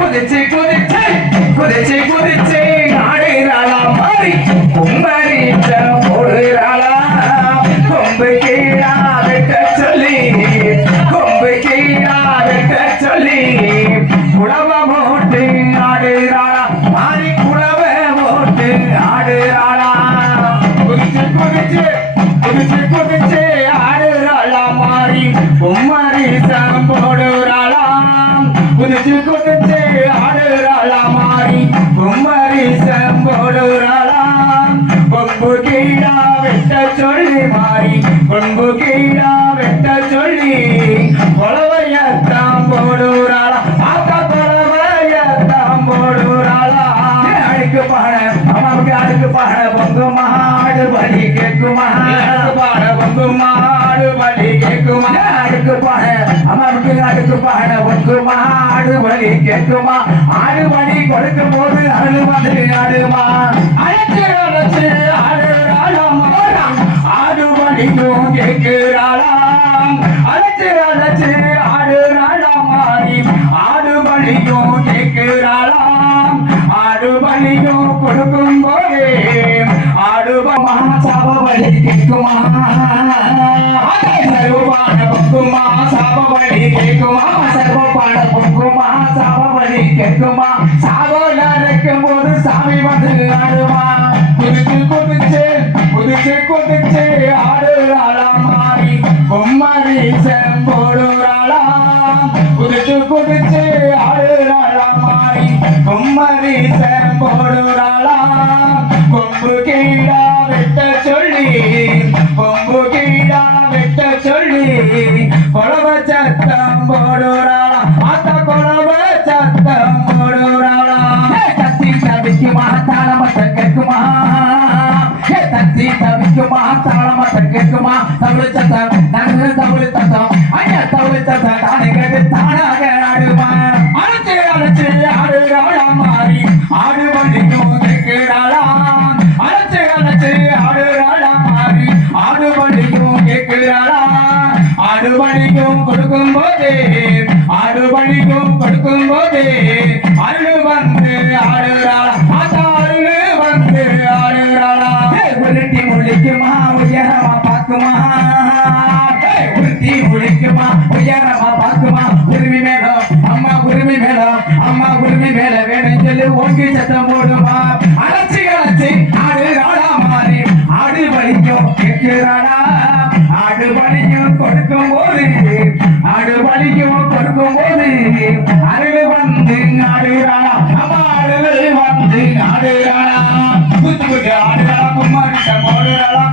குதிச்சு குதிச்சு குதிச்சு குதிச்சு ஆடுறாளா மாறி கும்பரீச்ச போடுறாளா கொம்பு கீழா வெட்ட சொல்லி கொம்பு கீழா வெட்ட சொல்லி குளவ போட்டு ஆடுறாளா மாறி குளவ போட்டு ஆடுறாளா குதிச்சு குதிச்சு குதிச்சு குதிச்சு ஆடுறாளா மாறி கும்பரீச்சம் போடுறாளா குதிச்சு குதிச்சு ஆடுறாளா மாறி கும்பரீச்சம் போடுறாளா கொம்பு கீழா வெட்ட சொல்லி மாறி கொம்பு கீழா வெட்ட சொல்லி கொலவையத்தான் போடுறாளா ஆத்தா கொலவையத்தான் போடுறாளா அடுக்கு பாட அம்மாவுக்கு அடுக்கு பாட பொங்கு மாடு பலி கேட்குமா பாட பொங்கு மாடு பலி கேட்குமா அடுக்கு பாட அம்மாவுக்கு அடுக்கு பாட பொங்கு மாடு பலி கேட்குமா ஆடு பலி கொடுக்கும் போது அழு வந்து ஆடுமா அழைச்சு அழைச்சு ஆடுறாளாமா ஆடு பலியும் கேட்கிறாளாம் அழைச்சு அழைச்சு ஆடுறாளா மாறி ஆடு பலியும் கேட்கிறாளாம் ஆடு பலியும் கொடுக்கும் போதே ஆடு சாபவழி கேட்குமா சர்வபாட பொங்குமா சாபவழி கேட்குமா சர்வபாட பொங்குமா சாபவழி கேட்குமா சாவோல இருக்கும் போது சாமி வந்து ஆடுமா குதிச்சு குதிச்சு குதிச்சு குதிச்சு ஆடுறாளா மாறி பொம்மரி செம்போடுறாளா குதிச்சு குதிச்சு ஆடுறாளா மாறி பொம்மரி செம்போடுறாளா கொம்பு கீழா வெட்ட சொல்லி கொம்பு கீழா வெட்ட சொல்லி கொலவ சத்தம் போடுறாளா ஆத்த கொலவ சத்தம் போடுறாளா தத்தி தவிக்குமா தாளமத்த கேட்குமா தத்தி தவிக்குமா தாளமத்த கேட்குமா தமிழ் சத்தம் நாங்கள் தமிழ் சத்தம் ஐயா தமிழ் சத்தம் தானே கேட்டு தானாக ஆடுமா அழைச்சு அழைச்சு ஆடுறாளா மாறி ஆடு வண்டிக்கும் கேட்கிறாளா அழைச்சு அழைச்சு ஆடுறாளா மாறி ஆடு வண்டிக்கும் கேட்கிறாளா ஆடு வண்டிக்கும் கொடுக்கும் போதே ஆடு வண்டிக்கும் கொடுக்கும் போதே அருள் வந்து ஆடுறாளா ஆத்தா அருள் வந்து ஆடுறாளா உருட்டி முழிக்குமா உயரமா பாக்குமா உருட்டி முழிக்குமா உயரமா பாக்குமா உரிமை மேலும் அம்மா உரிமை மேலும் அம்மா உரிமை மேல வேணும் சொல்லி ஓங்கி சத்தம் போடுமா அழைச்சி அழைச்சி ஆடுறாளா மாறி ஆடு வலிக்கும் கேட்கிறாளா ஆடு வலிக்கும் கொடுக்கும் போது ஆடு வலிக்கும் கொடுக்கும் போது அருள் வந்து ஆடுறாளா அம்மா அருள் வந்து ஆடுறாளா குத்து குத்து ஆடுறாளா கும்மாரி போடுறாளா